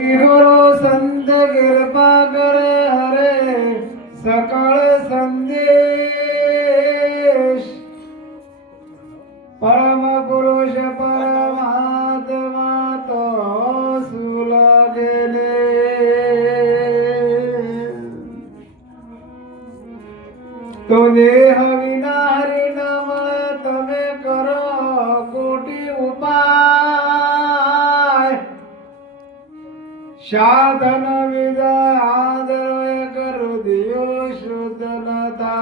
गुरु संत कृपा करे हरे सकळ संदेश परम पुरुष परमात्मा तो सुला गेले तो देह विना हरि नाम तमे करो कोटि उपाय साधन विद आदर कर दियो शुद्धनता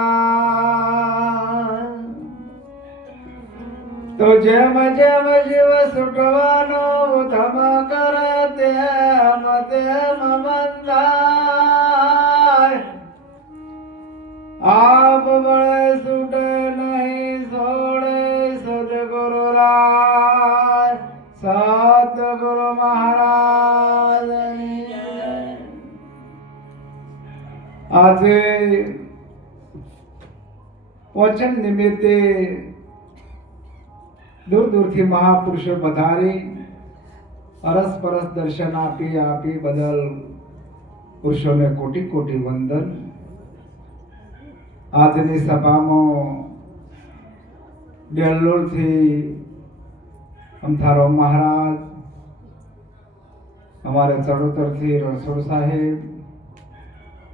तो जेम जेम जीव सुटवानो उधम करे तेम तेम बंधाय आप बड़े सुटे नहीं छोड़े सदगुरु राय सतगुरु महाराज આજે વચન નિમિત્તે દૂર દૂરથી મહાપુરુષો પધારી અરસ પરસ દર્શન આપી બદલ પુરુષોને કોટી કોટી વંદન. આજની સભામાં બેલ્લોરથી અમથારો મહારાજ, અમારે ચડોતરથી રણછોડ સાહેબ,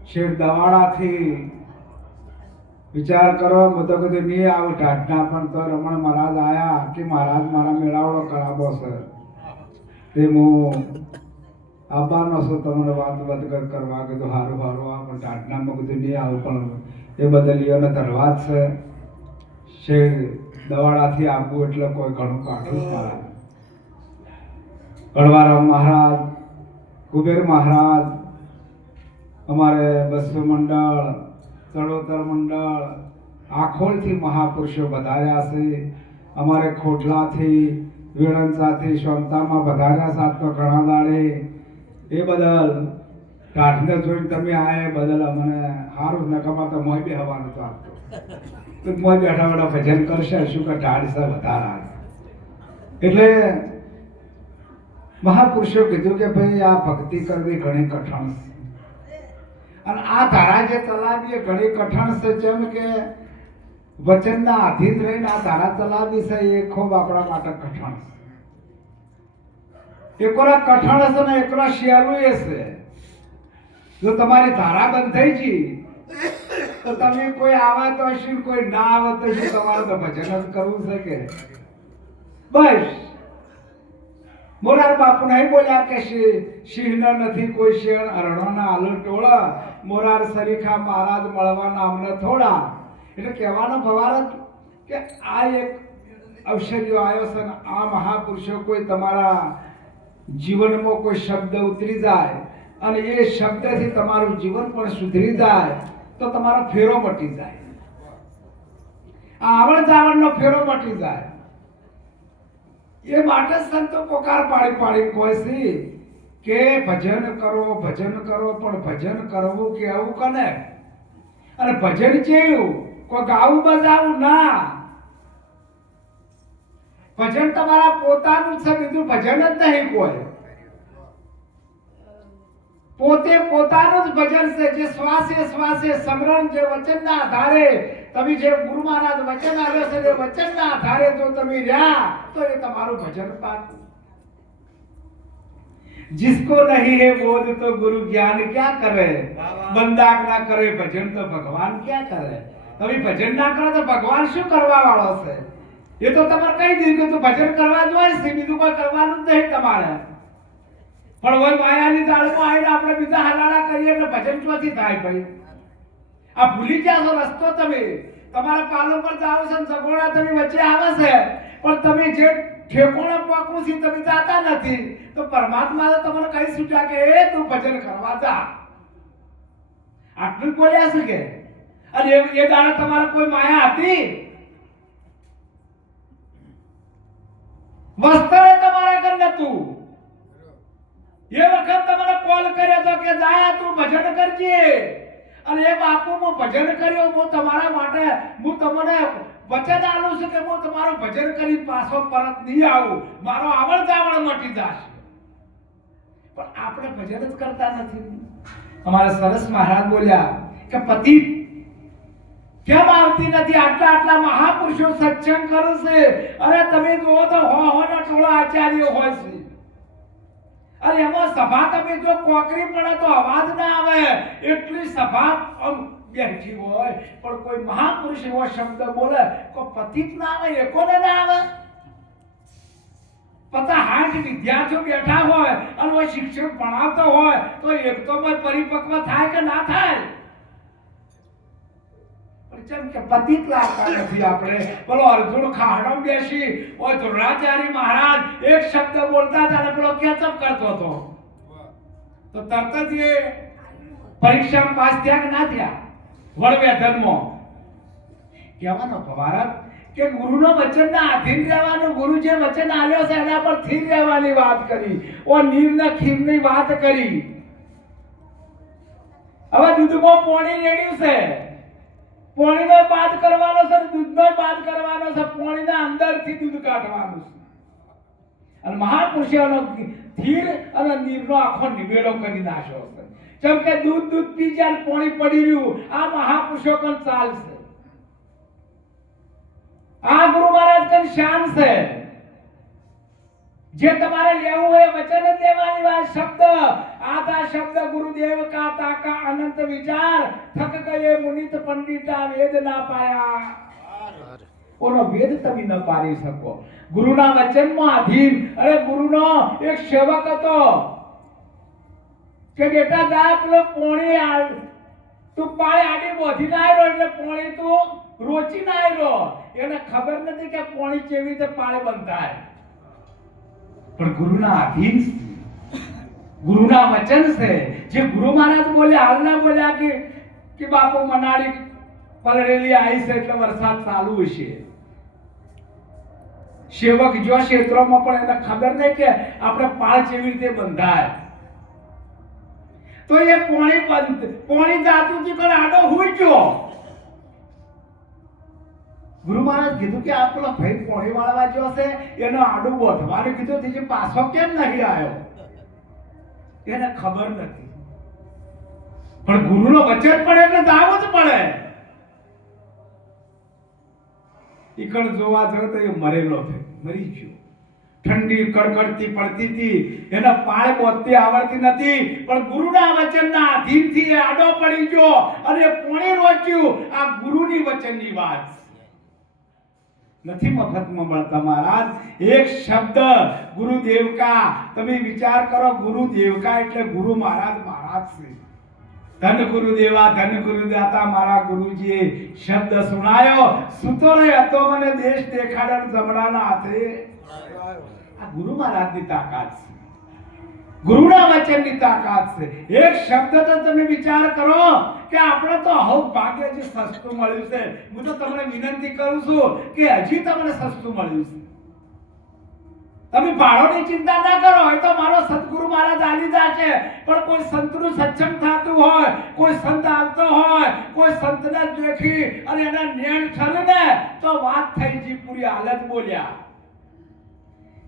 શેર દવાડાથી વિચાર કરો હું તો કીધું નહીં આવું ટાટના પણ તો રમણ મહારાજ આયા કે મહારાજ મારા મેળાવડો કરાવો છે તે હું આવવાનો છું તમને વાત વધઘટ કરવા કીધું સારું સારું આ પણ ટાટનામાં કીધું નહીં આવું પણ એ બદલ એનો ધન્યવાદ છે. શેર દવાડાથી આપવું એટલે કોઈ ઘણું કાઢું મહારાજ, ગળવારામ મહારાજ, કુબેર મહારાજ, અમારે બસો મંડળ, ચડોતર મંડળ, આખોલથી મહાપુરુષો વધાર્યા છે. અમારે ખોટલાથી, વેણંચાથી, સોમતામાં વધાર્યા સાત તો ઘણા દાડે. એ બદલ કાઠને જોઈને તમે આયા બદલ અમને સારું નકામા તો મોય બી હવા નતો આપતો. મોય બેઠા બેઠા ભજન કરશે શું કે ઢાળ છે વધારા. એટલે મહાપુરુષો કીધું કે ભાઈ આ ભક્તિ કરવી ઘણી કઠણ છે અને આ ધારા જે ચલાવી એ ઘણી કઠણ છે. જેમ કે વચનના આધીન રહીને આ ધારા ચલાવી છે એ ખૂબ આપણા માટે કઠણ છે. એકોરા કઠણ હશે ને એકોરા શિયાળું એ છે. જો તમારી ધારા બંધ થઈ ગઈ તો તમે કોઈ આવે તો શું, કોઈ ના આવે તો શું, તમારે તો ભજન જ કરવું છે કે બસ. મોરાર બાપુ નહીં બોલ્યા કે સિંહ નથી કોઈ શેણ, અરણોના આલુ ટોળા, મોરાર સરીખા મહારાજ મળવાના અમને થોડા. એટલે કહેવાનો ભવાર કે આ એક અવસર્યો આવ્યો છે ને આ મહાપુરુષો કોઈ તમારા જીવનમાં કોઈ શબ્દ ઉતરી જાય અને એ શબ્દથી તમારું જીવન પણ સુધરી જાય તો તમારો ફેરો મટી જાય, આ આવડ જાવડનો ફેરો મટી જાય. એ માટે સંતો પોકાર પાડી પાડી કહે છે કે ભજન કરો પણ ભજન કરવું કેવું કને અને ભજન કેવું કોઈ ગાવું બજાવું ના. ભજન તમારા પોતાનું છે, બીજું ભજન જ નહીં. કોઈ પોતે પોતાનું જ ભજન છે. જે શ્વાસે શ્વાસે સમરણ, જે વચનના આધારે તમે જે ગુરુ મહારાજ વચન આવ્યો છે એ વચનના આધારે જો તમે રહ્યા તો એ તમારું ભજન પાકું. जिसको नहीं है बोध तो गुरु ज्ञान क्या करे, બંદા ના કરે ભજન તો ભગવાન ક્યાં કરે. તમે ભજન ના કરો તો ભગવાન શું કરવા વાળો છે? એ તો તમારે કહી દીધું કે તું ભજન કરવા જોઈએ છે, બીજું કોઈ કરવાનું જ નહીં તમારે. પણ હોય માયાની દાળમાં આવીને આપણે બીજા હલાડા કરીએ એટલે ભજન ક્યાંથી થાય ભાઈ? આ ભૂલી ગયા છો રસ્તો. તમે તમારા પાલો પર જાઓ છો ને સગોડા તમે વચ્ચે આવે છે પણ તમે જે ઠેકોણે પાકું છે તમે જાતા નથી તો પરમાત્મા તો તમને કહી છૂટ્યા કે એ તું ભજન કરવા જા. આટલું બોલ્યા છે કે અને એ દાડા તમારે કોઈ માયા હતી? વસ્ત્ર તમારા ઘર નતું. એ વખત તમને કોલ કર્યો તો કે જા તું ભજન કરજે અને એ બાપુ હું ભજન કર્યો, હું તમારા માટે હું તમને વચન આલું છું કે હું તમારું ભજન કરી પાછો પરત નહીં આવું, મારો આવડ જાવડ મટી જશે. પણ આપણે ભજન જ કરતા નથી. અમારા સરસ મહારાજ બોલ્યા કે પતિ કેમ આવતી નથી? આટલા મહાપુરુષો સત્સંગ કરે છે, અરે તમે જુઓ તો હોના ટોળા આચાર્યો હોય છે, અરે એમાં સભા તમે જો કોકરી પડે તો અવાજ ના આવે એટલી સભા બેઠી હોય, પણ કોઈ મહાપુરુષ એવો શબ્દ બોલે કોઈ પતિત ના આવે, એકોને ના આવે. 50-60 વિદ્યાર્થીઓ બેઠા હોય અને શિક્ષક ભણાવતો હોય તો એક તો પરિપક્વ થાય કે ના થાય? જેમ કે પતિત લાગતા નથી. આપણે પેલો અર્જુન ખાડો બેસી ઓય દ્રોણાચાર્ય મહારાજ એક શબ્દ બોલતા હતા અને પેલો કેચઅપ કરતો હતો, તો તરત જ એ પરીક્ષામાં પાસ થયા કે ના થયા? વડવેધનમાં કહેવાનો ભારત કે ગુરુનો વચનના આધીન રહેવાનું. ગુરુ જે વચન આલ્યો છે એના પર સ્થિર રહેવાની વાત કરી, ઓ નીરના ખીરની વાત કરી. હવે દૂધમાં પાણી રેડ્યું છે, પાણીનો બાદ કરવાનો છે, દૂધનો બાદ કરવાનો છે, પાણીના અંદરથી દૂધ કાઢવાનું છે. અને મહાપુરુષોનો ધીર અને નીરનો આખો નિવેડો કરી નાખ્યો છે. જેમ કે દૂધ પી જાય પાણી પડી રહ્યું, આ મહાપુરુષો પણ ચાલશે. આ ગુરુ મહારાજ કન શાન છે. જે તમારે લેવું હોય વચન જ લેવાની વાત. શબ્દ આધા શબ્દ ગુરુદેવ કા તાકા અનંત વિચાર થક ગયે મુનિત પંડિતા વેદ ના પાયા. ઓનો વેદ તમે ન પારી શકો. ગુરુના વચનમાં આધીન. અરે ગુરુનો એક સેવક હતો કે બેટા જા પેલો પોણી તું પાય આડી બોધી ના આવ્યો એટલે પોણી તું રોચી ના આવ્યો. એને ખબર નથી કે પોણી કેવી રીતે પાળે બંધાય. પણ ગુરુના આધીન, ગુરુના વચન છે. જે ગુરુ મહારાજ બોલ્યા, હાલ ના બોલ્યા કે બાપુ મનાડી પલળેલી આવી છે એટલે વરસાદ ચાલુ હશે. સેવક જો ક્ષેત્રોમાં પણ એને ખબર નહીં કે આપણે પાળ કેવી રીતે બંધાય. તો એ પોણી જાતું થી કોઈ આડો હુઈ ગયો. ગુરુ મહારાજ કીધું કે આ પેલો ભાઈ પોણી વાળવા જો છે એનો આડું બોધવાનું કીધું, તે પાછો કેમ નહીં આવ્યો? એને ખબર નથી. પણ ગુરુનો વચન પડે એટલે દાવો જ પડે. ઈકણ જોવા જતો તો એ મરેલો છે, મરી ગયો. ઠંડી કડકડતી પડતી હતી, એના પાળ બોધતી આવડતી નથી, પણ ગુરુના વચનના આધીનથી એ આડો પડી ગયો અને પોણી રોચ્યું. આ ગુરુની વચનની વાત નથી મફતમાં મળતા મહારાજ. એક શબ્દ ગુરુદેવ કા, તમે વિચાર કરો, ગુરુદેવ કા એટલે ગુરુ મહારાજ મહારાજ છે. ધન ગુરુદેવા ધન ગુરુદાતા મારા ગુરુજીએ શબ્દ સુણાયો. સુતો રે હતો મને દેશ દેખાડન જમણાના હાથે. આ ગુરુ મહારાજની તાકાત છે, ગુરુના વચનની તાકાત છે. એક શબ્દ તો તમે વિચાર કરો કે આપણે તો હવ ભાગ્ય જે સસ્તું મળ્યું છે. હું તો તમને વિનંતી કરું છું કે હજી તમને સસ્તું મળ્યું છે. તમે ભાડોની ચિંતા ના કરો, એ તો મારો સદગુરુ મહારાજ આલી જાશે. પણ કોઈ સંતનું સત્સંગ થતું હોય, કોઈ સંત આવતો હોય, કોઈ સંતને દેખી અને એના નેણ ઠરે ને તો વાત થઈ જી પૂરી હાલત બોલ્યા.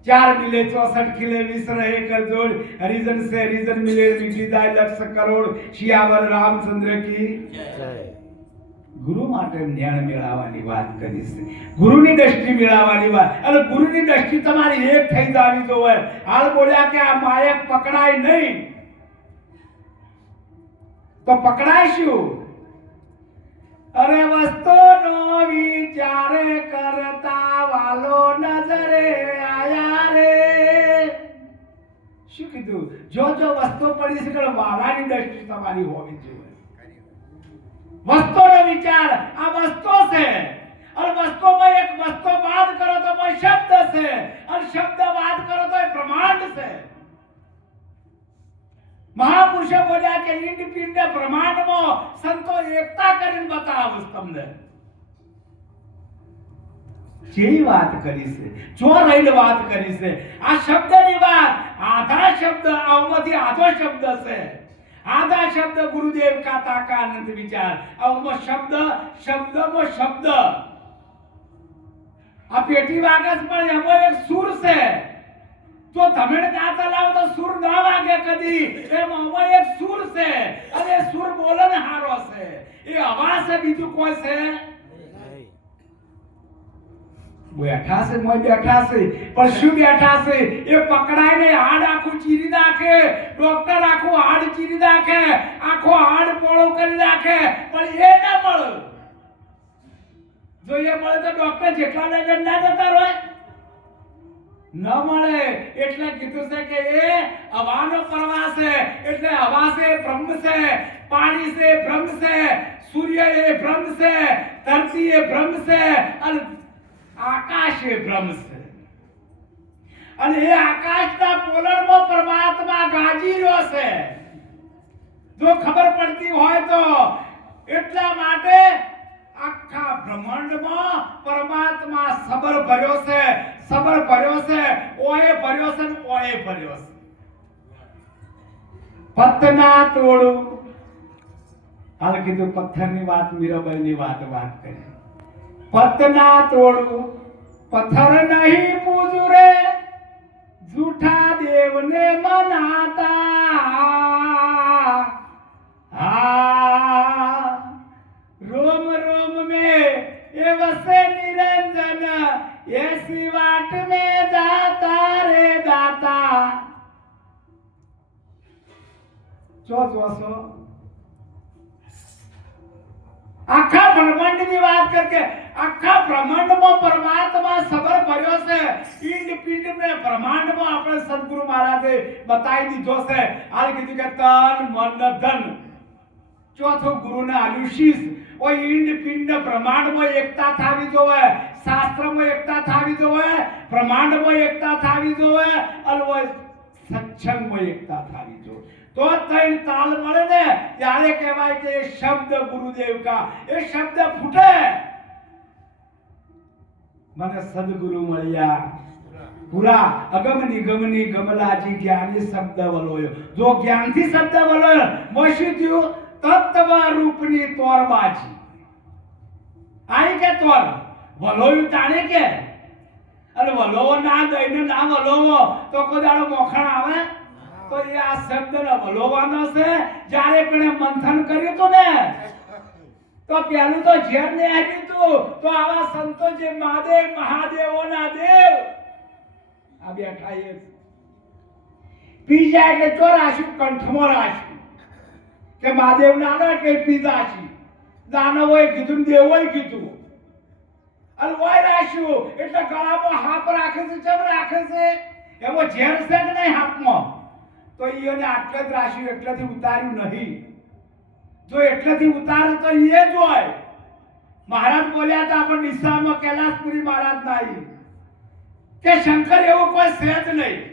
4 मिले 64 खिले 20 रहे कर जोड़, हरिजन से हरिजन मिले मिटी जाए लक्ष करोड़, शियावर रामचंद्र की जय. ગુરુ માટે જ્ઞાન મેળવવાની વાત કરી છે, ગુરુની દ્રષ્ટિ મેળવવાની વાત. અને ગુરુની દ્રષ્ટિ તમારી એક થઈ જાવી જોઈએ. હાલ બોલ્યા કે આ માયક પકડાય નહીં તો પકડાય શું? અરે વસ્તુનો વિચાર કરતા વાલો નજરે આયા રે. શું કીધું? જો વસ્તુ પડી છે કે વાલાની દ્રષ્ટિ તમારી હોવી જોઈએ. વસ્તુનો વિચાર, આ વસ્તુ છે અને વસ્તુમાં એક વસ્તુ બાદ કરો તો શબ્દ છે અને શબ્દ બાદ કરો તો પ્રમાણ છે. મહાપુરુષો બોલ્યા કે ઈંડ પિંડ બ્રહ્માંડમાં સંતો એકતા કરીને બતાવું તમને. જેવી વાત કરી છે, જો રહીને વાત કરી છે. આ શબ્દની વાત, આધા શબ્દ આવમાંથી આધો શબ્દ છે. આધા શબ્દ ગુરુદેવ કા તાકા અનંત વિચાર. આવમાં શબ્દમાં શબ્દ. આ પેટી વાગસ પણ એમાં એક સુર છે. તો તમે ગાતા લાવો તો સુર ના વાગે કદી એમાં એક સુર છે અને સુર બોલે ને હારો છે એ અવાજ છે બીજું કોઈ છે બેઠા છે મોય બેઠા છે પણ શું બેઠા છે એ પકડાય ને હાડ આખું ચીરી નાખે ડોક્ટર આખું હાડ ચીરી નાખે આખો હાડ પોળો કરી નાખે પણ એ ના મળે જો એ મળે તો ડોક્ટર જેટલા લઈને ના જતા રહે ન મળે એટલે કીધું છે કે એ હવાનો પ્રવાહ છે એટલે હવા છે બ્રહ્મ છે પાણી છે બ્રહ્મ છે સૂર્ય એ બ્રહ્મ છે ધરતી એ બ્રહ્મ છે અને આકાશ એ બ્રહ્મ છે અને એ આકાશના પોલળમાં પરમાત્મા ગાજી રહ્યો છે જો ખબર પડતી હોય તો એટલા માટે આખા બ્રહ્માંડમાં પરમાત્મા સબર ભર્યો છે ઓએ ભર્યો છે ને ઓએ ભર્યો છે પથ્થરના તોડું હાલ કીધું પથ્થરની વાત મીરાબાઈની વાત કરી પથ્થરના તોડું પથ્થર નહીં પૂજું રે જૂઠા દેવને મનાતા હા रोम रोम में ये वसे निरंजन ऐसी वाट में जाता रे दाता जो આખા બ્રહ્માંડની વાત કરકે આખા બ્રહ્માંડમાં પરમાત્મા સબર ભર્યો છે ઈંડ પિંડ મે બ્રહ્માંડમાં આપણે સદગુરુ મહારાજે બતાવી દીધો છે હાલ કીધું કે તન મન ધન ચોથું ગુરુને આલ્યું શીશ ઓ ઈંડ પિંડ બ્રહ્માંડમાં એકતા થાવી જોવે શાસ્ત્રમાં એકતા થાવી જોવે બ્રહ્માંડમાં એકતા થાવી જોવે અને સત્સંગમાં એકતા થાવી જોવે તો ત્રણ તાલ મળે ને ત્યારે કહેવાય કે શબ્દ ગુરુદેવ કા એ શબ્દ ફૂટે મને સદગુરુ મળ્યા પૂરા અગમ નિગમની ગમલાજી જ્ઞાની શબ્દ વલોયો જો જ્ઞાનથી શબ્દ વલોયો મોશી થયું તત્વ રૂપની તોરબાજી આઈ કે તોર વલોયું તાણે કે અને વલોવો ના દઈને ના વલોવો તો કોઈ દાડો મોખણ આવે તો એ આ શબ્દને વલોવાનો છે જ્યારે પણ મંથન કર્યું તો ને તો પહેલું તો ઝેર ને આવ્યું તું તો આવા સંતો જે મહાદેવોના દેવ આ બેઠા એ પીજા એટલે તો રાશું કંઠમાં રાશું કે મહાદેવ નાનો કે પીધા છે દાનવોએ કીધું દેવોએ કીધું અને ઓય રાશું એટલે ગળામાં હાપ રાખે છે ચમ રાખે છે એમાં ઝેર છે કે નહીં હાપમાં તો ઈઓને આટલે જ રાશું એટલેથી ઉતાર્યું નહીં જો એટલેથી ઉતારે તો એ જ હોય મહારાજ બોલ્યા હતા પણ દિશામાં કૈલાસપુરી મહારાજ નાઈ કે શંકર એવું કોઈ છે જ નહીં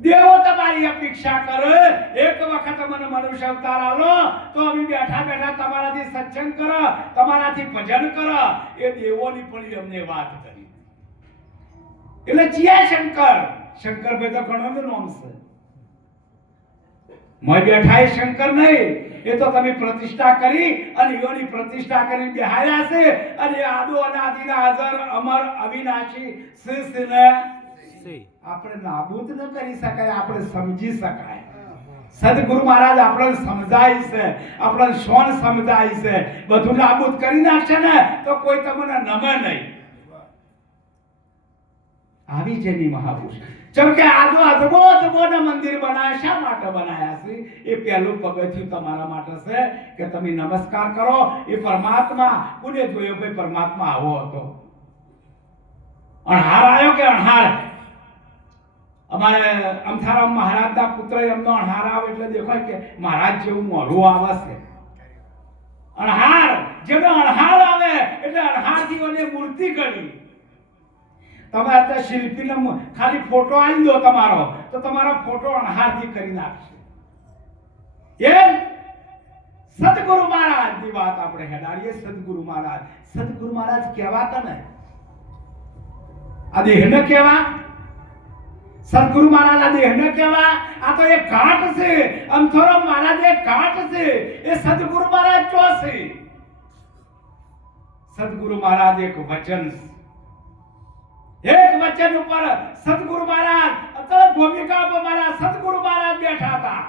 દેવો તમારી અપેક્ષા કરે એક વખત મને મનુષ્ય અવતાર આલો તો અમે બેઠા બેઠા તમારાથી સત્સંગ કરો તમારાથી ભજન કરો એ દેવોની પણ અમને વાત કરી એટલે ચિયા શંકર ભાઈ તો ઘણો નામ છે મોય બેઠા એ શંકર નહીં એ તો તમે પ્રતિષ્ઠા કરી અને યોની પ્રતિષ્ઠા કરી બેહાયા છે અને આદો અનાદિના હાજર અમર અવિનાશી શિષ્યને આપણે નાબૂદ ન કરી શકાય આપણે સમજી શકાય સદગુરુ મહારાજ આપણને સમજાય છે આપણને સોન સમજાય છે બધું નાબૂદ કરી નાખશે ને તો કોઈ તમને નમે નહીં આવી જેની મહાપુરુષ જેમ કે આજો અદભુતના મંદિર બનાવ્યા શા માટે બનાવ્યા છે એ પહેલું પગથિયું તમારા માટે છે કે તમે નમસ્કાર કરો એ પરમાત્મા કોને જોયો ભાઈ પરમાત્મા આવો હતો અણહાર આવ્યો કે અણહાર અમારે અમથારામ મહારાજના પુત્ર એમનો અણહાર આવે એટલે દેખાય કે મહારાજ જેવું મોઢું આવે છે અણહાર જેનો અણહાર આવે એટલે અણહારથી ઓને મૂર્તિ કરી તમે અત્યારે શિલ્પીને ખાલી ફોટો આલી દો તમારો તો તમારો ફોટો અણહારથી કરી નાખશે એમ સદગુરુ મહારાજની વાત આપણે હેડાડીએ સદગુરુ મહારાજ કેવા કે નહીં આ દેહને કેવા સદગુરુ મહારાજ આ દેહને કેવા આ તો એક ઘાટ છે અંથોરો મહારાજ એક ઘાટ છે એ સદગુરુ મહારાજ ચો છે સદગુરુ મહારાજ એક વચન છે એક વચન ઉપર સદગુરુ મહારાજ અથવા ભૂમિકા પર મારા સદગુરુ મહારાજ બેઠા હતા.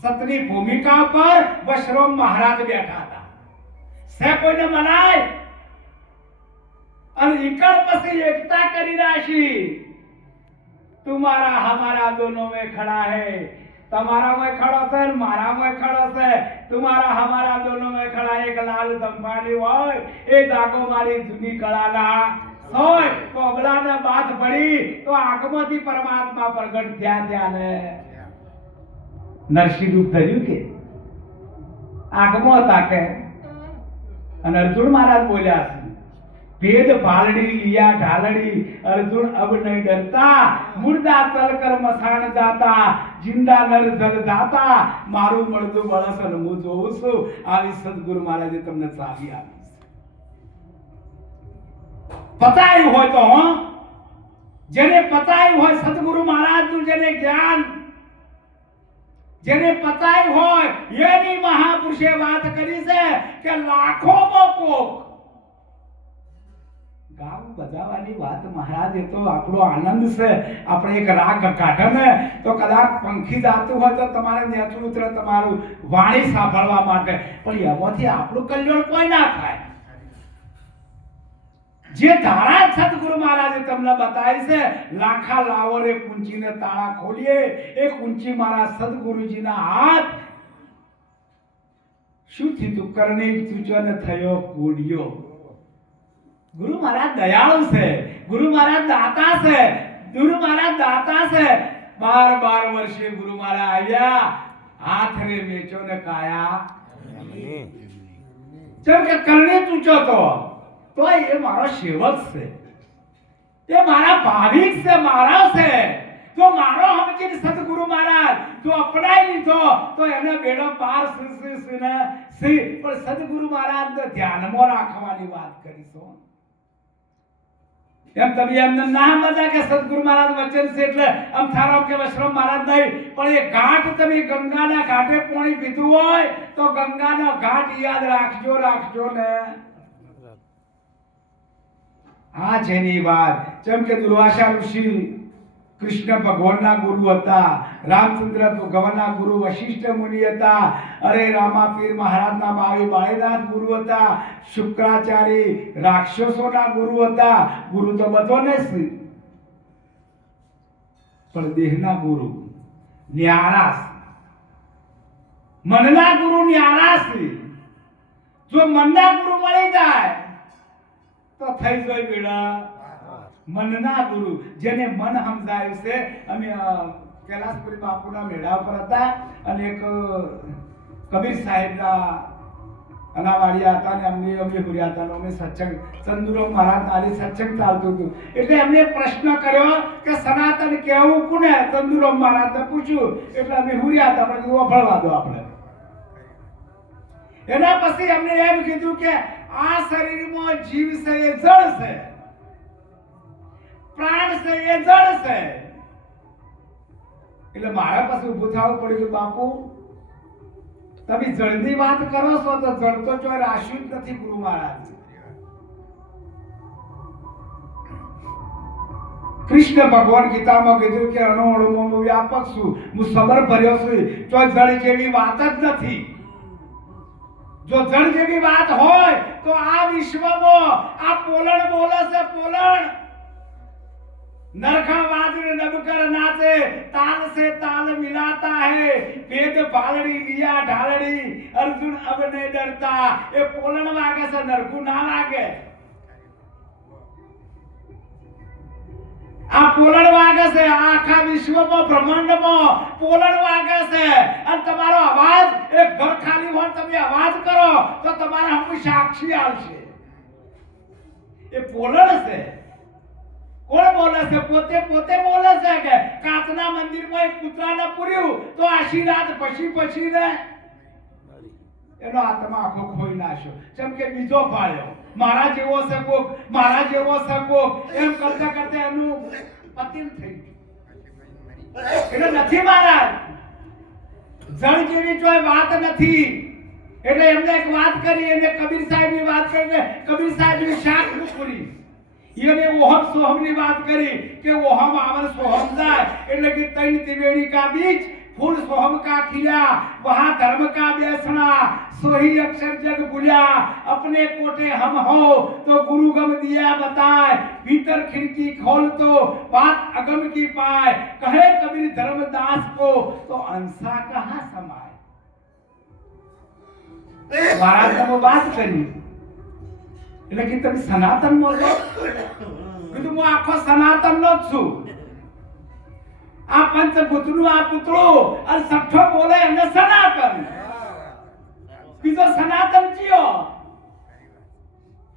સતની ભૂમિકા પર વશરામ મહારાજ બેઠા હતા. સે કોઈને મનાય અને ઈકળ પછી એકતા કરી નાખી. तुम्हारा हमारा दोनों में खड़ा है, तुम्हारा में खड़ो છે મારા में खड़ो છે. तुम्हारा हमारा दोनों में खड़ा एक लाल दंपानी હોય એ જાગો મારી જૂની કળાના હોય તો અબલાને બાથ પડી તો આગમાંથી પરમાત્મા પ્રગટ થયા ત્યાને નરસિંહ રૂપ ધર્યું કે આગમાં હતા કે અને અર્જુન મહારાજ બોલ્યા છે भेद पालड़ी लिया ढालड़ी अर्जुन अब नहीं डरता मुर्दा चल कर मसान जाता जिंदा नर जल जाता मारू मळदू बळस અને હું જોઉં છું આવી સદગુરુ મહારાજે તમને ચાવી આપી પતાયું હોય તો જેને પતાયું હોય સદગુરુ મહારાજનું જેને જ્ઞાન જેને પતાયું હોય એની મહાપુરુષે વાત કરી છે કે લાખોમાં કોક ગામ બજાવવાની વાત મહારાજ એ તો આપણો આનંદ છે. આપણે એક રાગ કાઢે ને તો કદાચ પંખી જાતું હોય તો તમારે નેચું ઉતરે તમારું વાણી સાંભળવા માટે, પણ એમાંથી આપણું કલ્યાણ કોઈ ના થાય. જે ધારા સદગુરુ મહારાજે તમને બતાવી છે લાખા લાવો રે કુંચીને તાળા ખોલીએ એ કુંચી મારા સદગુરુજીના હાથ શું થયું કરણી તુજને થયો કોડિયો. गुरु महाराज दयालु से, गुरु महाराज दाता से, गुरु महाराज दाता से. 12 वर्षे गुरु महाराज आया हाथ रे मेचो ने काया जब के करने पूछो तो ये मारो सेवक से, ये मारा भाविक से, मारा से तो मारो हम जी सतगुरु महाराज तो अपनाई लीधो तो एने बेड़ो पार સી પણ સદગુરુ મહારાજ ધ્યાનમાં રાખવાની વાત કરીશું. એમ તમે એમને ના મજા કે સદગુરુ મહારાજ વચન છે એટલે આમ થારો કે વશરામ મહારાજ નહીં, પણ એ ઘાટ તમે ગંગાના ઘાટે પાણી પીધું હોય તો ગંગાનો ઘાટ યાદ રાખજો ને. આ જેની વાત જેમ કે દુર્વાસા ઋષિ કૃષ્ણ ભગવાનના ગુરુ હતા, રામચંદ્ર ભગવાનના ગુરુ વશિષ્ઠ મુનિ હતા, અરે રામા પીર મહારાજના બાવી બાળીનાથ ગુરુ હતા, શુક્રાચાર્ય રાક્ષસોના ગુરુ હતા. ગુરુ તો બધો ને પણ દેહના ગુરુ ન્યારા, મનના ગુરુ ન્યારા છે. જો મનના ગુરુ મળી જાય તો થઈ જાય બેડા મનના ગુરુ જેને મન સમજાયું છે. અમે કૈલાસપુરી બાપુના મેળા પર હતા અને એક કબીર સાહેબના અનાવાડિયા હતા ને અમને હુર્યા હતા. અમે સત્સંગ ચંદુરામ મહારાજ આલી સત્સંગ ચાલતું હતું એટલે એમને પ્રશ્ન કર્યો કે સનાતન કેવું કોને? ચંદુરામ મહારાજને પૂછ્યું એટલે અમે હુર્યા હતા. આપણે કીધું અફળવા દો આપણે. એના પછી અમને એમ કીધું કે આ શરીરમાં જીવ છે એ જળ છે, પ્રાણ છે એ જળ છે. એટલે મારા પાસે ઊભું થવું પડ્યું કે બાપુ તમે જળની વાત કરો છો તો જળ તો ચોય રાશ્યું જ નથી. ગુરુ મહારાજ કૃષ્ણ ભગવાન ગીતામાં કીધું કે અણુ અણુમાં હું વ્યાપક છું, હું સબર ભર્યો છું. ચોય જળ જેવી વાત જ નથી. જો જળ જેવી વાત હોય તો આ વિશ્વમાં આ પોલણ બોલે છે, પોલણ नरखा वादन नबकर नाचे ताल से ताल मिलाता है, वेद पालड़ी लिया ढालड़ी अर्जुन अब नहीं डरता. ये पोलन वागे से नरखू ना वागे. आ पोलन वागे से आखा विश्व में ब्रह्मांड में पोलन वागे से. और तुम्हारो आवाज एक घर खाली हो તમે आवाज करो तो तुम्हारा हम साक्षी આવશે. ये पोलन से કોણ બોલે છે? પોતે બોલે છે કે કાચના મંદિરમાં એક કૂતરાને પૂર્યું તો આશીર્વાદ પછી ને એનો આત્મા આખો ખોઈ નાખ્યો. જેમ કે બીજો પાડ્યો મારા જેવો છે કોક, મારા જેવો છે કોક, એમ કરતા કરતા એનું પતિત થઈ ગયું. એટલે નથી મહારાજ જળ જેવી કોઈ વાત નથી. એટલે એમને એક વાત કરી, એને કબીર સાહેબની વાત કરીને કબીર સાહેબની શાક પૂરી એને ઓહમ સોહમની વાત કરી કે ઓહમ આવર સોહમ જાય એટલે કે તૈન ત્રિવેણી કા બીચ फूल सोहम का खिला वहां धर्म का बेसना सोही अक्षर जग भूला अपने कोटे हम हो तो गुरु गम दिया बताए भीतर खिड़की खोल तो बात अगम की पाए कहे कबीर धर्मदास को तो अंसा कहां समाए महाराज ने बात करी એટલે કે તમે સનાતન બોલો કીધું હું આખો સનાતન નો જ છું આ પંચભૂતનું આ પુતળો અને સઠ્ઠો બોલે અને સનાતન બીજો સનાતન કયો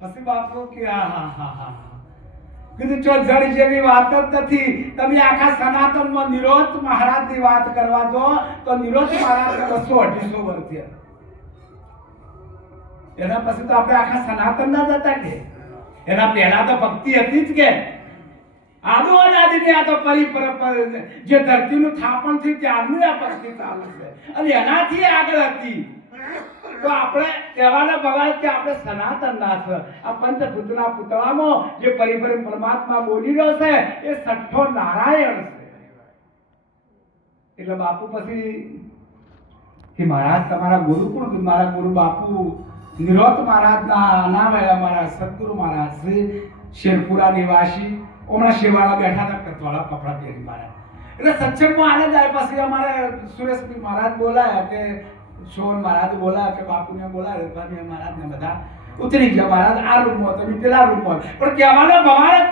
પછી બાપુ કે હા કીધું ચો જડી જેવી વાત જ નથી તમે આખા સનાતનમાં નિરોધ મહારાજની વાત કરવા જો તો નિરોધ મહારાજ 200-250 વર્ષ થયા એના પછી તો આપણે આખા સનાતન ના હતા કે એના પહેલા તો ભક્તિ હતી જ કે આદો અનાદિની આ તો જે ધરતીનું થાપણ થી ત્યારનું આ ભક્તિ ચાલુ છે અને એનાથી આગળ હતી તો આપણે કહેવાના ભગવાન કે આપણે સનાતન ના છે આ પંચભૂતના પુતળામાં જે પરિપરી પરમાત્મા બોલી રહ્યો છે એ સઠ્ઠો નારાયણ છે એટલે બાપુ પછી કે મહારાજ તમારા ગુરુ કોણ મારા ગુરુ બાપુ નિરોધ મહારાજના નામ અમારા સદગુરુ મહારાજ શ્રી શેરપુરા નિવાસી ઓમણા શેવાળા બેઠા હતા કતવાળા કપડા પહેરી મહારાજ એટલે સત્સંગમાં આનંદ આવ્યા પછી અમારે સુરેશભાઈ મહારાજ બોલાયા કે શોન મહારાજ બોલાયા કે બાપુને બોલાયા પછી મહારાજને બધા ઉતરી ગયા મહારાજ આ રૂમમાં તમે પેલા રૂમમાં પણ કહેવાનો ભગવાન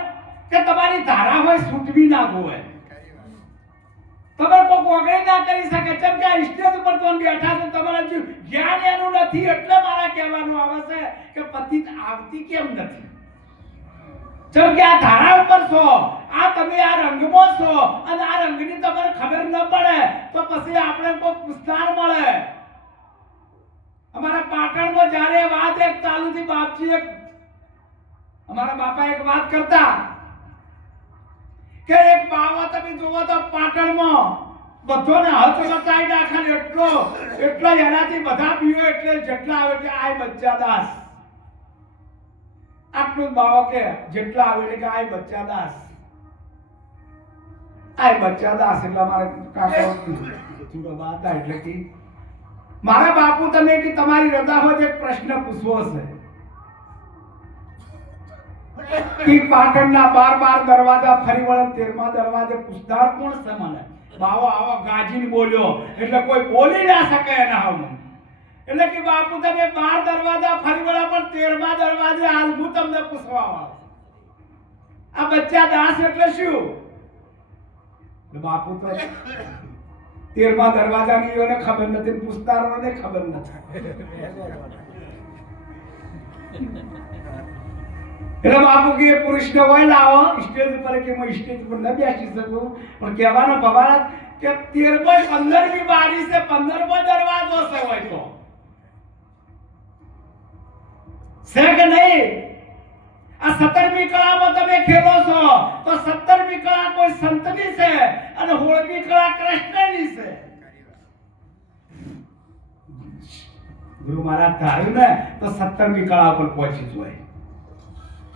કે તમારી ધારા હોય છૂટવી ના હોય તમે કોઈ ઓગળી ના કરી શકે કેમ કે આ સ્ટેજ ઉપર તો બેઠા છો તમારા જે જ્ઞાન એનું નથી એટલે મારા કહેવાનું આવે છે કે પતિત આવતી કેમ નથી જેમ કે આ ધારા ઉપર છો આ તમે આ રંગમાં છો અને આ રંગની તમને ખબર ન પડે તો પછી આપણે કોઈ પુસ્તક મળે અમારા પાટણમાં જ્યારે વાત એક ચાલુ થી બાપજી એક અમારા બાપા એક વાત કરતા કે એક બાવા તમે જોવો તો પાટણમાં બધાને હથ લગાઈ નાખે એટલો એનાથી બધા પીવે એટલે જેટલા આવે કે આય બચ્ચા દાસ આટલું બાવો કે જેટલા આવે કે આય બચ્ચા દાસ એટલે મારે કાકા વાત એટલે કે મારા બાપુ તમે કે તમારી હૃદયમાં એક પ્રશ્ન પૂછવો છે કે પાટણના 12 દરવાજા ફરી વળે 13મા દરવાજે પૂછનાર કોણ છે મને બાવો આવો ગાજીને બોલ્યો એટલે કોઈ બોલી ના શકે એના હમ એટલે કે બાપુ તમે 12 દરવાજા ફરી વળ્યા પણ 13મા દરવાજે હાલ હું તમને પૂછવા આવું આ બચ્ચા દાસ એટલે શું બાપુ તો 13મા દરવાજાની એને ખબર નથી પૂછનારોને ખબર નથી એટલે બાપુ કે પુરુષને હોય લાવો સ્ટેજ પર કે હું સ્ટેજ પર ન બેસી શકું પણ કહેવાનો ભવાના કે 15મી બારી છે 15મો દરવાજો છે હોય તો છે કે નહીં આ 17મી કળામાં તમે ખેલો છો તો 17મી કળા કોઈ સંતની છે અને 16મી કળા કૃષ્ણની છે ગુરુ મહારાજ ધાર્યું ને તો 17મી કળા પર પહોંચી જાય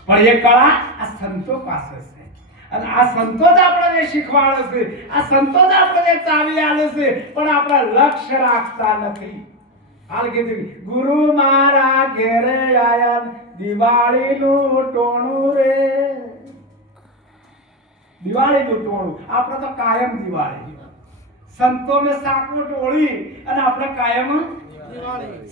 પણ એ કળા આ સંતો પાસે છે અને આ સંતો જ આપણને શીખવાડે છે આ સંતો જ આપણને ચાવી આલે છે પણ આપણે લક્ષ્ય રાખતા નથી હાલ કીધું ગુરુ મારા ઘેરે આયા દિવાળીનું ટોણું રે દિવાળીનું ટોણું આપણે તો કાયમ દિવાળી સંતોને સાકનો ટોળી અને આપણે કાયમ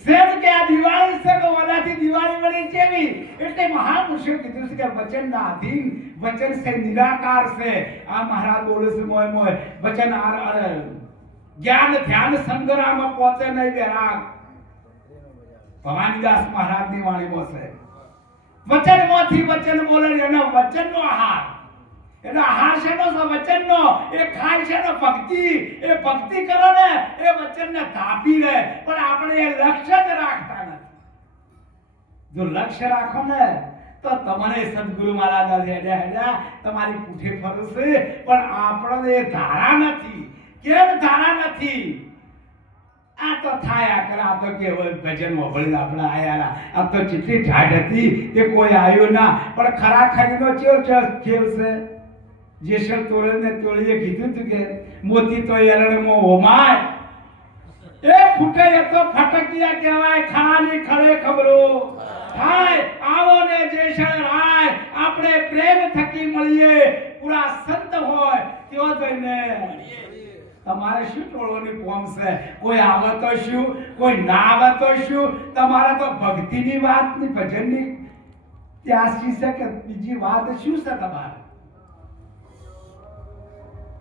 સેજ કે આ દિવાળી છે તો ઓલાથી દિવાળી વળી કેવી એટલે મહાપુરુષે કીધું છે કે વચનના અધીન વચન સે નિરાકાર છે આ મહારાજ બોલે છે મોય મોય વચન અરે જ્ઞાન ધ્યાન સંગ્રામમાં પહોંચે નહીં બેરાગ ભવાનીદાસ મહારાજની વાણીમાં છે વચનમાંથી વચન બોલે એનો વચનનો આહાર એનો આહાર છે નો વચનનો એ ખાય છે નો ભક્તિ એ ભક્તિ કરો ને એ વચનને ધાપી લે પણ આપણે એ લક્ષ્ય જ રાખતા નથી જો લક્ષ્ય રાખો ને તો તમને સદગુરુ મહારાજ હેડ્યા તમારી પૂઠે ફરશે પણ આપણે એ ધારા નથી કેમ ધારા નથી આ તો થાય કરે આ તો કેવળ ભજન મોકલીને આપણે આયા આ તો જેટલી ઢાઢ હતી તે કોઈ આવ્યું ના પણ ખરાખરીનો કેવો ખેલ છે જેસલ તોળીને તોળીએ કીધું હતું કે મોતી તો એરણમાં હોમાય એ ફૂટે એ તો ફટકિયા કહેવાય ખાની ખડે ખબરો થાય આવો ને જેસલ રાય આપણે પ્રેમ થકી મળીએ પૂરા સંત હોય તેઓ જઈને તમારે શું ટોળવાની કોમ છે કોઈ આવે તો શું કોઈ ના આવે તો શું તમારે તો ભક્તિની વાત ની ભજનની ત્યાસી છે કે બીજી વાત શું છે તમારે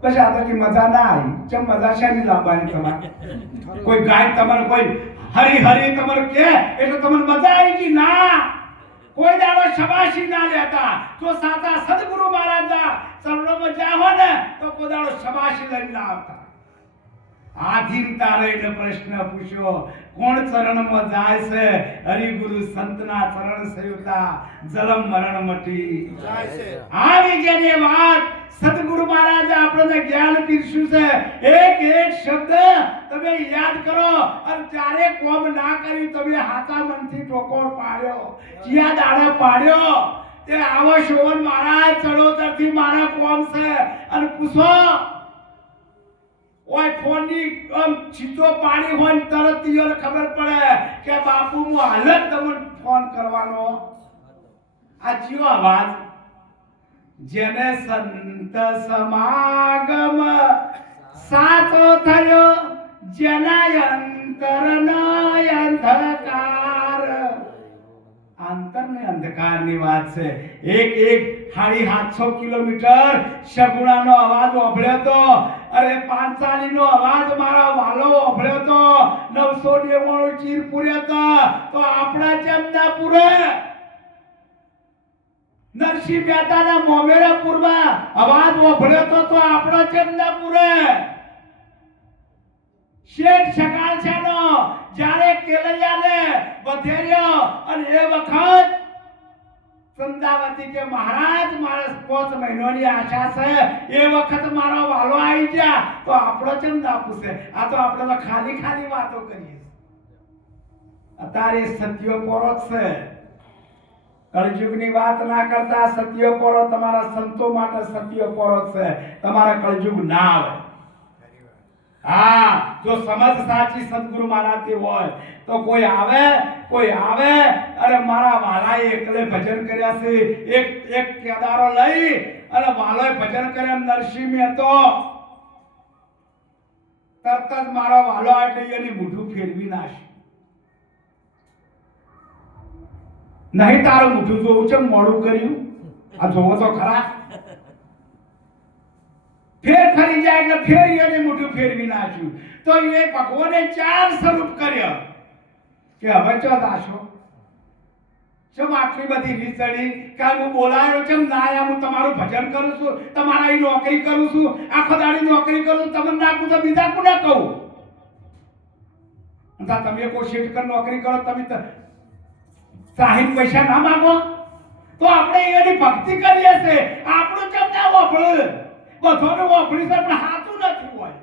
પછી આ તો મજા ના આવી ચમ મજા શાની લાવવાની તમારે કોઈ ગાય તમારે કોઈ હરી હરી તમારે કે એટલે તમને મજા આવી કે ના કોઈ દાડો શબાશી ના લેતા તો સાચા સદગુરુ મહારાજના ચરણોમાં જાઓ ને તો કોઈ દાડો શબાશી લઈને ના આવતા આધીન તારે પ્રશ્ન પૂછ્યો કોણ ચરણમાં જાય છે હરિગુરુ સંતના ચરણ સેવતા જલમ મરણ મટી જાય છે આવી જેની વાત સદગુરુ મહારાજે આપણને જ્ઞાન પીરસ્યું છે એક એક શબ્દ તમે યાદ કરો અને ચારે કોમ ના કરી તમે હાથા મનથી ટોકોર પાડ્યો ચિયા દાડે પાડ્યો તે આવો શોભન મહારાજ ચડોતરથી મારા કોમ છે અને પૂછો ઓય ફોનની છીતો પાડી હોય તરત ઈયોને ખબર પડે કે બાપુ હું હાલત તમને ફોન કરવાનો આ જીવો અવાજ જેને સંત સમાગમ સાચો થયો જેના અંતરનો અંધકાર અંતરને અંધકારની વાત છે એક 750 કિલોમીટર સગુણાનો અવાજ ઓભળ્યો તો અરે પાંચાલીનો અવાજ મારા વાલો ઓભળ્યો તો 999 ચીર પૂર્યો તો આપણા જેમ ના પૂરે નરસિંહ મહેતાના મોમેરાપુરમાં અવાજ ઓભળ્યો તો આપણો જેમ ના પૂરે શેઠ સકાળછાનો જ્યારે કેલૈયાને વધેર્યો અને એ વખત સંદાવતી કે મહારાજ મારે 5 મહિનાની આશા છે એ વખત મારો વાલો આવી ગયા તો આપણો જેમ ના પૂછે આ તો આપણે તો ખાલી ખાલી વાતો કરીએ અત્યારે સત્યો પોરોક છે કળયુગની વાત ના કરતા સત્યો પોરો તમારા સંતો માટે સત્યો પોરો છે તમારા કળયુગ ના આવે હા જો સમજ સાચી સદગુરુ મહારાજની હોય તો કોઈ આવે અરે મારા વાલાએ એકલે ભજન કર્યા છે એક કેદારો લઈ અને વાલોએ ભજન કર્યા નરસિંહ મહેતો તરત જ મારો વાલો આટલી એની મૂઠું ફેરવી નાખી નહીં તારું મૂઠું જોવું છે મોડું કર્યું આ જોવો તો ખરા ફેર ફરી જાય એટલે ફેર એને મોઢું ફેરવી નાખ્યું તો એ ભગવાને 4 સ્વરૂપ કર્યો કે હવે ચો દાશો ચમ આટલી બધી રીતડી કે હું બોલાયો ચમ ના આયા હું તમારું ભજન કરું છું તમારા અહીં નોકરી કરું છું આખો દાડી નોકરી કરું તમને નાખું તો બીજા કોને કહું અંતા તમે કોઈ શેઠ કર નોકરી કરો તમે 60 પૈસા ના માંગો તો આપણે એની ભક્તિ કરીએ છે આપણું ચમ ના વાપરે બધાનું વાપરી છે પણ સાચું નથી હોય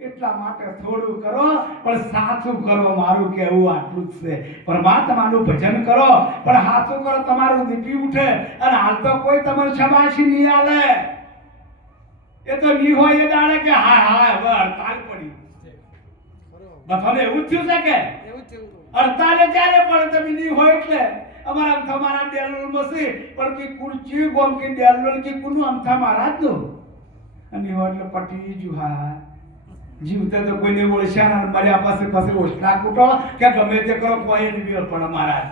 એટલા માટે થોડું કરો પણ સાચું કરો મારું કહેવું આટલું જ છે પરમાત્માનું ભજન કરો પણ સાચું કરો તમારું દીપી ઉઠે અને હાલ તો કોઈ તમને શબાશી નહીં આલે એ તો નહીં હોય એ દાડે કે હા હવે હડતાલ પડી બધાને એવું થયું છે કે હડતાલે જ્યારે પડે તમે નહીં હોય એટલે અમારા તમારા ડેલોલ મસી પણ કે કુલચી ગોમ કે ડેલોલ કે કુનું અમથા મહારાજ નો અને એટલે પટી જુહા જીવતા તો કોઈને બોલશા ના મર્યા પાસે ઓછલા કૂટો કે ગમે તે કરો કોઈ નહીં મેળ પડે મહારાજ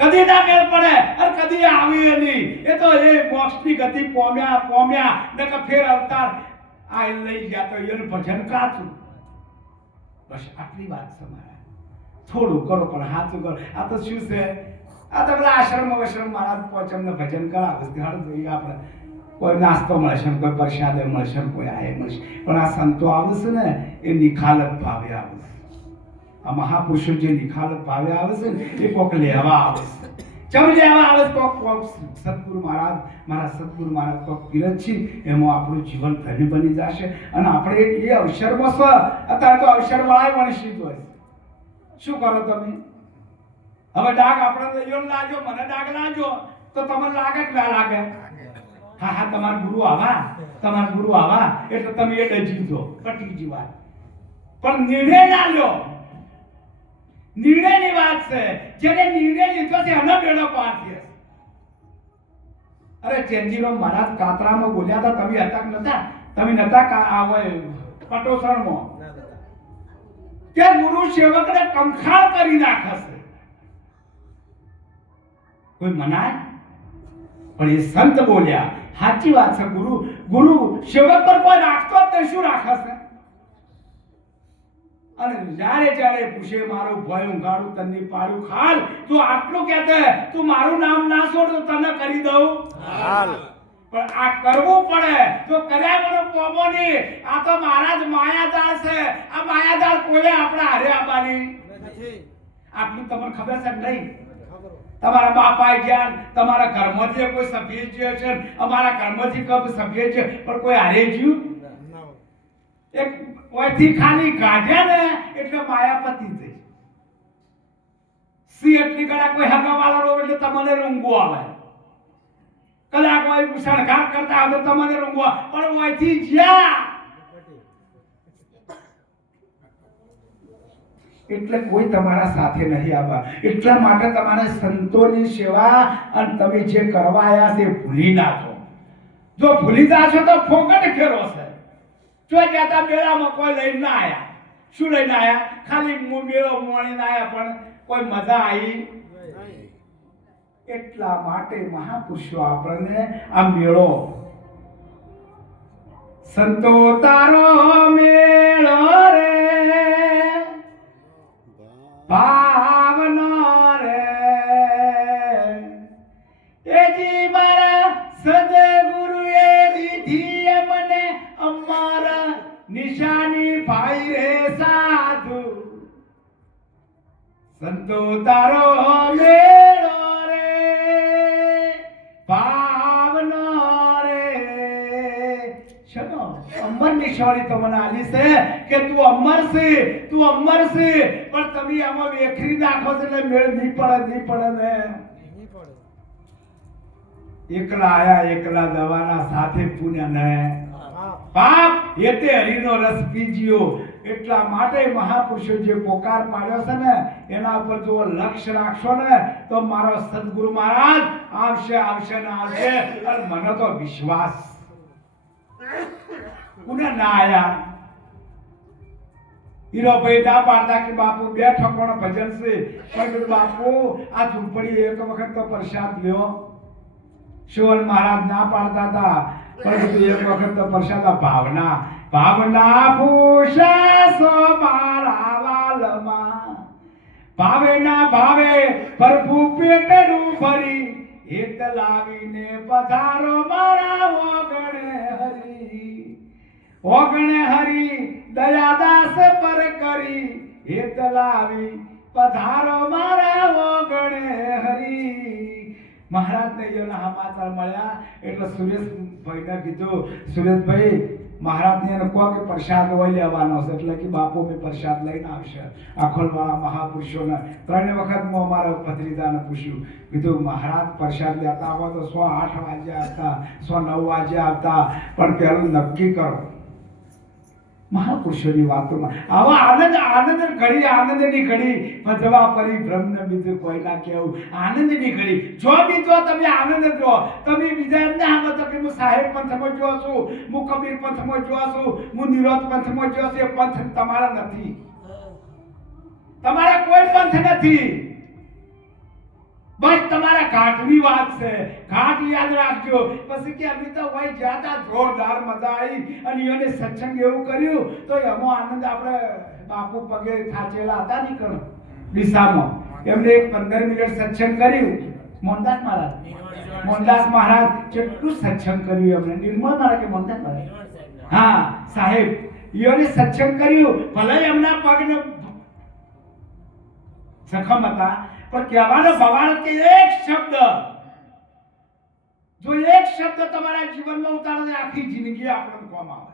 કદી ના મેળ પડે અને કદી આવી નહીં એ તો એ મોક્ષની ગતિ પોમ્યા ને કે ફેર અવતાર આ લઈ ગયા તો એનું ભજન કાચું બસ આટલી વાત છે મારા થોડું કરો પણ હાથું કરો આ તો શું છે આ તો બધા આશ્રમ મહારાજ પોચમને ભજન કરાવે ઘર જોઈએ આપણે કોઈ નાસ્તો મળશે કોઈ પ્રસાદ મળશે કોઈ આય મળશે પણ આ સંતો આવે છે ને એ નિખાલત ભાવે આવે છે આ મહાપુરુષો જે નિખાલત ભાવે આવે છે ને એ કોક લેવા આવે છે ચમ લેવા આવે કોક સદગુરુ મહારાજ, મારા સદગુરુ મહારાજ કોક પીરત છે એમાં આપણું જીવન ધન્ય બની જશે અને આપણે એ અવસરમાં સ્વ અત્યારે તો અવસર વાળા મનુષ્ય હોય. શું કરો તમે? હવે ડાઘ આપણે લઈયો લાજો, મને ડાઘ લાજો તો તમને લાગે કે ના લાગે? હા હા, તમારા ગુરુ આવા એટલે તમે એ ડજી દો, કટી જી વાત. પણ નિર્ણય ના લો. નિર્ણયની વાત છે. જેને નિર્ણય લીધો છે એનો બેડો પાર થયો. અરે ચેન્જીનો મહારાજ કાતરામાં બોલ્યા હતા, તમે હતા કે નતા? તમે નતા આવો પટોસણમાં કે ગુરુ સેવકને કંખાળ કરી નાખશે. કોઈ મનાય? પણ એ સંત બોલ્યા, સાચી વાત છે. ગુરુ સેવક પર કોઈ રાખતો જ નહીં, શું રાખશે? અને જ્યારે પૂછે મારો ભય ઊંઘાડું તન્ની પાડું ખાલ, તું આટલું કહેતે તું મારું નામ ના છોડ તો તને કરી દઉં હાલ. પણ આ કરવું પડે તો કર્યા વગર પોમો નહીં. આ તો મહારાજ માયાજાળ છે. આ માયાજાળ કોઈને આપણે હારે આપવાની નથી. આટલું તમને ખબર છે નહીં? તમારા બાપા જ્ઞાન, તમારા ઘરમાંથી કોઈ સભ્ય જે છે, અમારા ઘરમાંથી કોઈ સભ્ય છે, પણ કોઈ હારે જ્યું એક ઓયથી ખાલી કાઢ્યા ને એટલે માયાપતિ થઈ. સી એટલી કડા કોઈ હગાવાળા રો એટલે તમને રૂંગો આવે. કદાચ કોઈ શણગાર કરતા આવે તો તમને રૂંગો, પણ ઓયથી જ્યાં એટલે કોઈ તમારા સાથે નહીં આવવા. એટલા માટે તમારે સંતોની સેવા અને તમે જે કરવા આવ્યા તે ભૂલી ના જાઓ. જો ભૂલી જાશો તો ફોકટ ફેરો છે. જો જતા મેળામાં કોઈ લઈને ના આયા. શું લઈને આયા? ખાલી મેળો મોણીને આયા, પણ કોઈ મજા આવી નહીં. એટલા માટે મહાપુરુષો આપણને આ મેળો, સંતો તારો મેળો રે ભાવનો રે, એ જી મારા સદગુરુએ દીધી મને અમારા નિશાની ભાઈ રે સાધુ. સંતો તારો મેળો રે ભાવનો રે. ચલો અમર નિશાની તમને આલી છે કે તું અમર છે, તું અમર છે. પણ તમે આમાં વેખરી નાખો છો એટલે મેળ નહીં પડે ને. એકલા આયા એકલા દવાના સાથે પુણ્ય ને પાપ એતે હરિનો રસ પીજ્યો. એટલા માટે મહાપુરુષો જે પોકાર પાડ્યો છે ને એના ઉપર જો લક્ષ્ય રાખશો ને તો મારો સદગુરુ મહારાજ આવશે ને આવશે. અને મને તો વિશ્વાસ કોને ના આયા. હીરો ભાઈ ના પાડતા કે બાપુ બે ઠકોણા ભજન છે, પણ બાપુ આ ઝૂંપડી એક વખત તો પ્રસાદ લ્યો. શિવન મહારાજ ના પાડતા હતા, પરંતુ એક વખત તો પ્રસાદ ભાવના પૂછાસો મારા વાલમાં. ભાવે ના ભાવે પ્રભુ પેટનું ભરી હેત લાવીને પધારો મારા ઓગણે હરી દયાદાસ પર કરી હેત લાવી પધારો મારા ઓગણે હરી. મહારાજને એના સમાચાર મળ્યા એટલે સુરેશભાઈને કીધું, સુરેશભાઈ મહારાજને એને કહો કે પ્રસાદ હોય લેવાનો છે. એટલે કે બાપુ મેં પ્રસાદ લઈને આવશે. અખોલવાળા મહાપુરુષોને 3 વખત હું અમારા ભત્રીજાને પૂછ્યું, કીધું મહારાજ પ્રસાદ લેતા હોય તો 8 વાગે આવતા, 9 વાગે આવતા, પણ પહેલું નક્કી કરો. મહાપુરુષોની વાતોમાં આવા આનંદ ઘડી, આનંદની ઘડી પધવા પરી બ્રહ્મ બીજું કોઈ ના કહેવું. આનંદની ઘડી જો બીજો તમે આનંદ જો. તમે બીજા એમને આમ તો કે હું સાહેબ પંથમાં જો છું, હું કબીર પંથમાં જો છું, હું નિરોધ પંથમાં જો છું. એ પંથ તમારા નથી, તમારા કોઈ પંથ નથી. બસ તમારા ઘાટની વાત છે. ઘાટ યાદ રાખજો. પછી કે અમે તો હોય જ્યાતા જોરદાર મજા આવી અને એને સત્સંગ એવું કર્યું તો એમાં આનંદ. આપણે બાપુ પગે થાચેલા હતા નીકળ દિશામાં, એમને 15 મિનિટ સત્સંગ કર્યું. મોહનદાસ મહારાજ કેટલું સત્સંગ કર્યું એમને. નિર્મળ મહારાજ કે મોહનદાસ મહારાજ, હા સાહેબ, એને સત્સંગ કર્યું. ભલે એમના પગને સખમ હતા, પણ કહેવાનો ભવાર્થ કે એક શબ્દ, જો એક શબ્દ તમારા જીવનમાં ઉતારો તો આખી જિંદગી આપણને કામ આવે.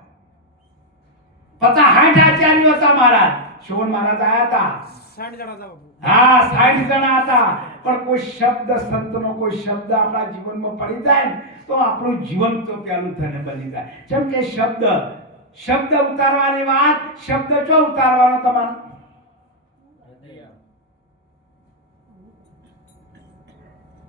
50-60 આચાર્યો હતા મહારાજ. શોભન મહારાજ આયા હતા, 60 જણા હતા બાપુ. હા 60 જણા હતા. પણ કોઈ શબ્દ, સંતનો કોઈ શબ્દ આપણા જીવનમાં પડી જાય ને તો આપણું જીવન તો પેલું થઈને બની જાય. જેમ કે શબ્દ ઉતારવાની વાત, શબ્દ જો ઉતારવાનો તમારો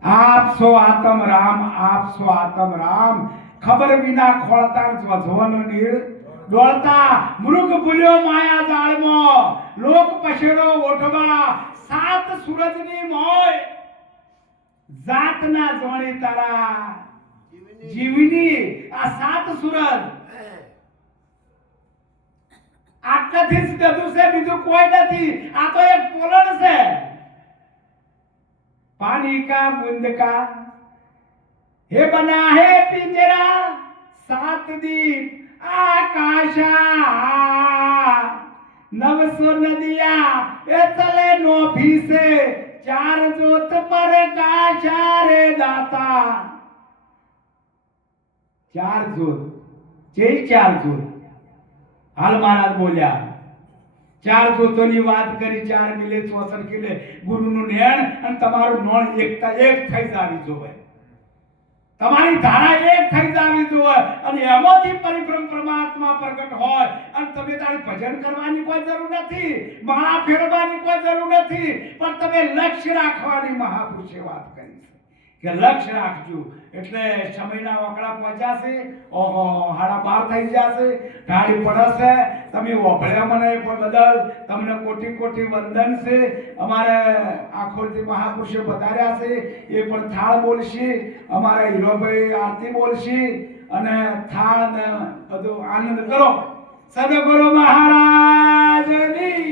आप सो आत्म राम, आप सो आत्म राम, खबर बिना खोलता वधवन नीर डोलता, मृग बुल्यो माया जाळमो, लोक पछेडो ओठवा, 7 सूरजनी मोय, जात ना જોણી તારા જીવની. આ 7 સૂરજ આટલાથી જ બધું છે, બીજું કોઈ નથી. આ તો એક પોલણ છે. पानी का बूंद का हे बना है पिंजरा, 7 दीप आकाशा, 900 नदियां ए तले नो भीसे, 4 जोत पर काशा रे दाता. 4 जोत, જે 4 જોત હાલ મહારાજ બોલ્યા. 4 જોતોની વાત કરી. 4 મિલે 64 કિલે ગુરુનું નેણ અને તમારું નોણ એકતા એક થઈ જાવી જોવે. તમારી ધારા એક થઈ જાવી જોવે અને એમાંથી પરિભ્રમ પરમાત્મા પ્રગટ હોય. અને તમે તારી ભજન કરવાની કોઈ જરૂર નથી, માળા ફેરવાની કોઈ જરૂર નથી, પણ તમે લક્ષ્ય રાખવાની મહાપુરુષે વાત કરી છે કે લક્ષ્ય રાખજો. એટલે સમયના વકડા પહોંચ્યા છે. ઓહો 12:30 થઈ ગયા છે, ઢાળી પડશે. તમે ઓભળ્યા મને એ બદલ તમને કોટી કોટી વંદન છે. અમારે આખોરથી મહાપુરુષો વધાર્યા છે, એ પણ થાળ બોલશે. અમારા હીરોભાઈ આરતી બોલશે અને થાળ ને બધું આનંદ કરો. સદગુરુ મહારાજની